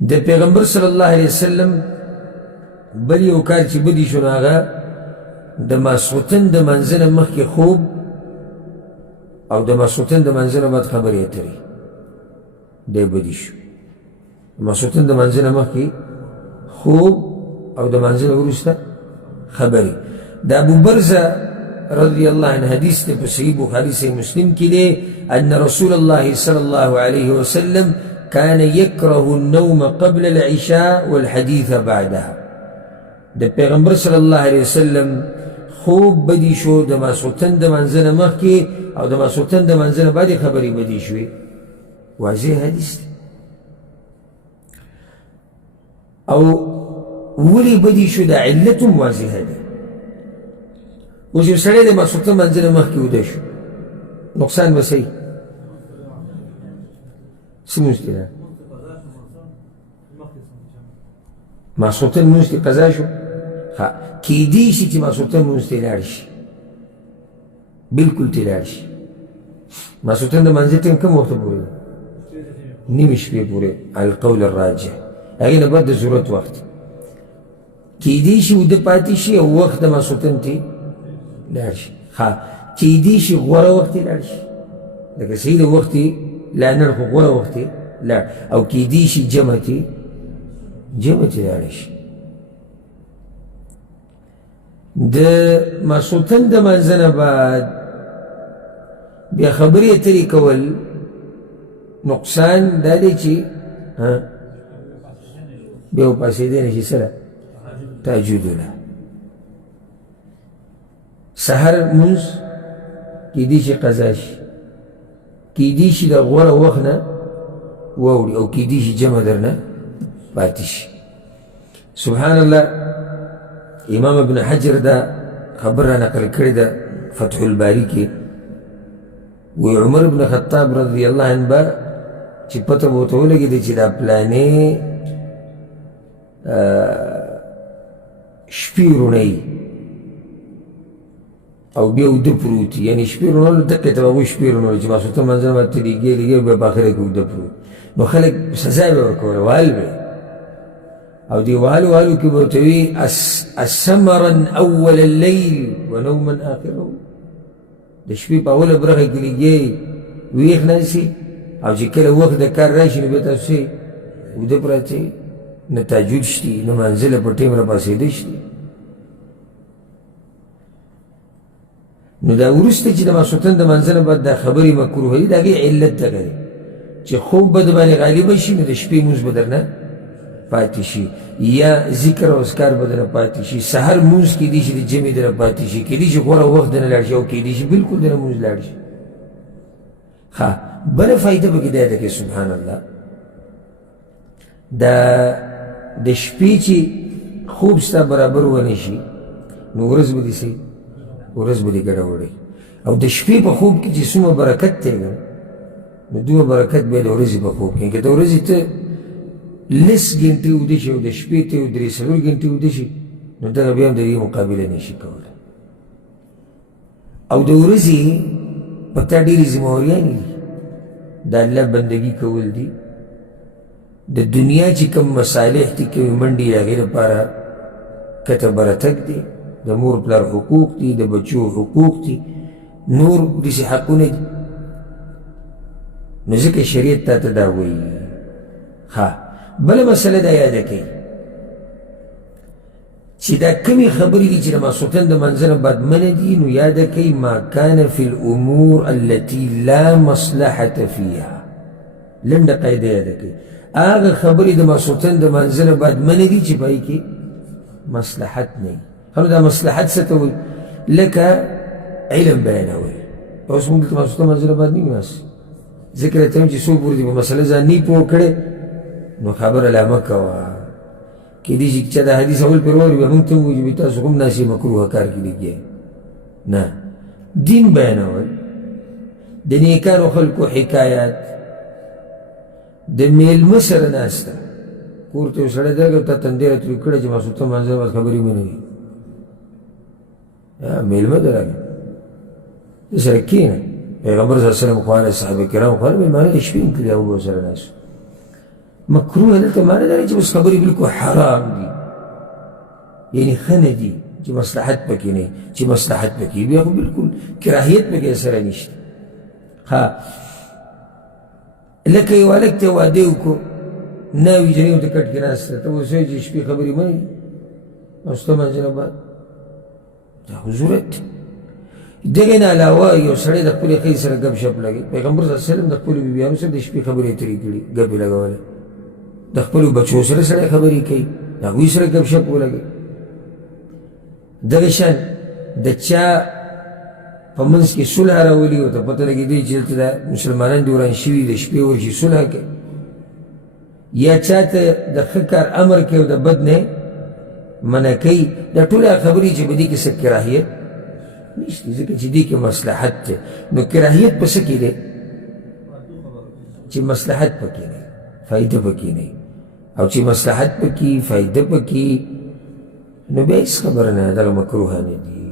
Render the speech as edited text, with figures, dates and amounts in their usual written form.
د پیغمبر صلی الله علیه وسلم بل یو کار چې بدي شو نو هغه د ماسخوتن د منځه نه مخکې خوب او د ماسخوتن د منځه نه بعد خبرې اترې دی بدي شو. د ماسخوتن د منځه نه مخکې خوب او د منځه نه وروسته خبرې. د ابو برزه رضی الله عنه حدیث دی په صحیح بخاري صحیح مسلم کې دی ان رسول الله صلی الله علیه وسلم كان يكره النوم قبل العشاء والحديث بعدها. د پیغمبر صلی الله علیه وسلم خوب بدی شو د ماسخوتن د منځه نه مخکې او د ماسخوتن د منځه نه بعد خبرې بدی شوې. واضح حدیث دی. او ولې بدی شو د علت هم واضحه ده. اوس یو سړی د ماسخوتن منځه نه مخکې ویده شو نقصان به څه وي؟ څه لمونځ دی دا؟ ماسخوتن لمونځ دې قضا شو؟ ښه کیدی شي چې ماسخوتن لمونځ ته لاړ شي، بلکل ته لاړ شي. ماسخوتن د منځه ټیم کوم وخت پورې دی؟ نیمې شپې پورې القول الراجح. هغې نه بعد د ضرورت وخت کیدی شي وده پاتې شي او وخت د ماسخوتن ته لاړ شي. ښه کیدی شي غوره وخت یې لاړ شي، لکه صحیح د وخت یې لا نن خو غوره وخت یې لاړ، او کیدی شي جمع ته لاړ شي. د ماسخوتن د منځه نه بعد بیا خبرې اترې کول نقصان دا دی چې بیا وپاڅېدی نه شي سره تهجد وله. سحر لمونځ کیدی شي قضا شي، کیدی شي د غوره وخت نه واوړي او کیدی شي جمع در نه پاتې شي. سبحان الله امام ابن حجر دا خبر را نقل کړې ده فتح الباری کې. وی عمر ابن خطاب رضی الله عنه به چې پته به ورته ولګېده چې دا پلانې شپې روڼی او بیا اوده پروت یعنی شپې رونولو دقې ته به هغوی شپې رونولو چې ماسخوتن منځه نه باید ته لېږې بیا په اخره کې اوده پروت. نو خلک سزا به ورکوله، وهل به او دې وهلو کې به ورته وي سمرا اول اللیل و نوما آخره. د شپې په اوله برخه کې لېږې ویښ ناستې او چې کله وخت د کار راشي نو بیا تاسو اوده پراته نه تهجد شتي نه منزله په ټیم راپاڅېده شتي. نو دا وروسته چې د ماسخوتن د منځه نه بعد دا خبرې مکروه دي د هغې علت دغه دی چې خوب به د باندې غالبه شي نو د شپې لمونځ به درنه پاتې شي، یا ذکر او اذکار به درنه پاتې شي. سحر لمونځ کیدی شي د جمعې درنه پاتې شي، کیدی شي غوره وخت درنه لاړ شي او کیدی شي بلکل درنه لمونځ لاړ شي. ښه بله فایده پکې دا ده که سبحان الله د شپې چې خوب ستا برابر ونه شي نو ورځ به دې څه ورځ به دې ګډوډوي. او د شپې په خوب کې چې څومره برکت دی نو دومره برکت بیا د ورځې په خوب کې. که د ورځې ته لس ګنټې ویده شي او د شپې ته یو درې څلور ګنټې ویده شي نو دغه بیا هم د دې مقابله نه شي کولی. او د ورځې په تا ډېرې ذمهوریانې دي، د الله بندګي کول دي، د دنیا چې کوم مصالح دي کومې منډې د هغې لپاره کته برتګ دی، د مور پلار حقوق دي، د بچو حقوق دي، نور داسې حقونه دي. نو ځکه شریعت تا ته دا وایي. ښه بله مسله دا یاده کوي چې دا کمې خبرې دي چې د ماسخوتن د منځه نه بعد منع دي نو یاده کوي ما کان فی الامور التي لا مصلحة فیها. لنډه قاعده یاده کوي هغه خبرې د ماسخوتن د منځه نه بعد منع دي چې په هغې کې مصلحت نه وي. نو دا مصلحت څه ته وایي؟ لکه علم بیانول. اوس موږ دلته ماسخوتن منځه نه بعد نه یو ناست، ذکر ته هم چې څو پورې دي په مسله ځان نه پوه کړی نو خبره لا مه کوه. کیدی شي چې دا حدیث اول پرې واوري بیا موږ ته ووایي چې تاسو کوم داسې مکروه کار کې لګیا نه. دین بیانول، د نیکانو خلکو حکایات، د میلمه سره ناسته. کور ته یو سړی درغی تا تندی راترې کړی چې ماسخوتن منځه نه بعد خبرې مه نه وي. میلمه درغی سره کښېنه پیغمبر صلی الله علیه وسلم خواله صحابه کرام خواله میلمانه د شپې هم کړي او به سره ناست مکروه دلته معنی دا نه چې بس خبرې بالکل حرام دي، یعنی ښه نه دي چې مصلحت پکې نه چې مصلحت پکې بیا خو بالکل کراهیت پکې سره نشته. ها لکه یو هلک ته واده وکړو، ناوي جنۍ ته کټ کې ناسته، ته اوس وایې چې شپې خبرې مه وي او ستا منځنه بعد، دا خو ضرورت دی. دغې نه علاوه یو سړی د خپلې ښځې سره ګپ شپ لګوي. پیغمبر صلی الله علیه وسلم د خپلو بیبیانو سره د شپې خبرې اترې کړي، ګپ یې لګولی. د خپلو بچو سره سړی خبرې کوي، د هغوی سره ګپ شپ ولګوي. دغه شان د چا په منځ کې صلح راولي او ته پته لګېدی چې دلته دا مسلمانان دې وران شوي د شپې ورشي صلح کوي، یا چا ته د ښه کار امر کوي او د بد نه منع کوي، دا ټولې خبرې چې په دې کې څه کراهیت نشته، ځکه چې دې کې مصلحت دی. نو کراهیت په څه کې دی؟ چې مصلحت پکې نه، فایده پکې نه، او چې مصلحت پکې فایده پکې، نو بیا هېڅ خبره نه، دغه مکروه نه دي.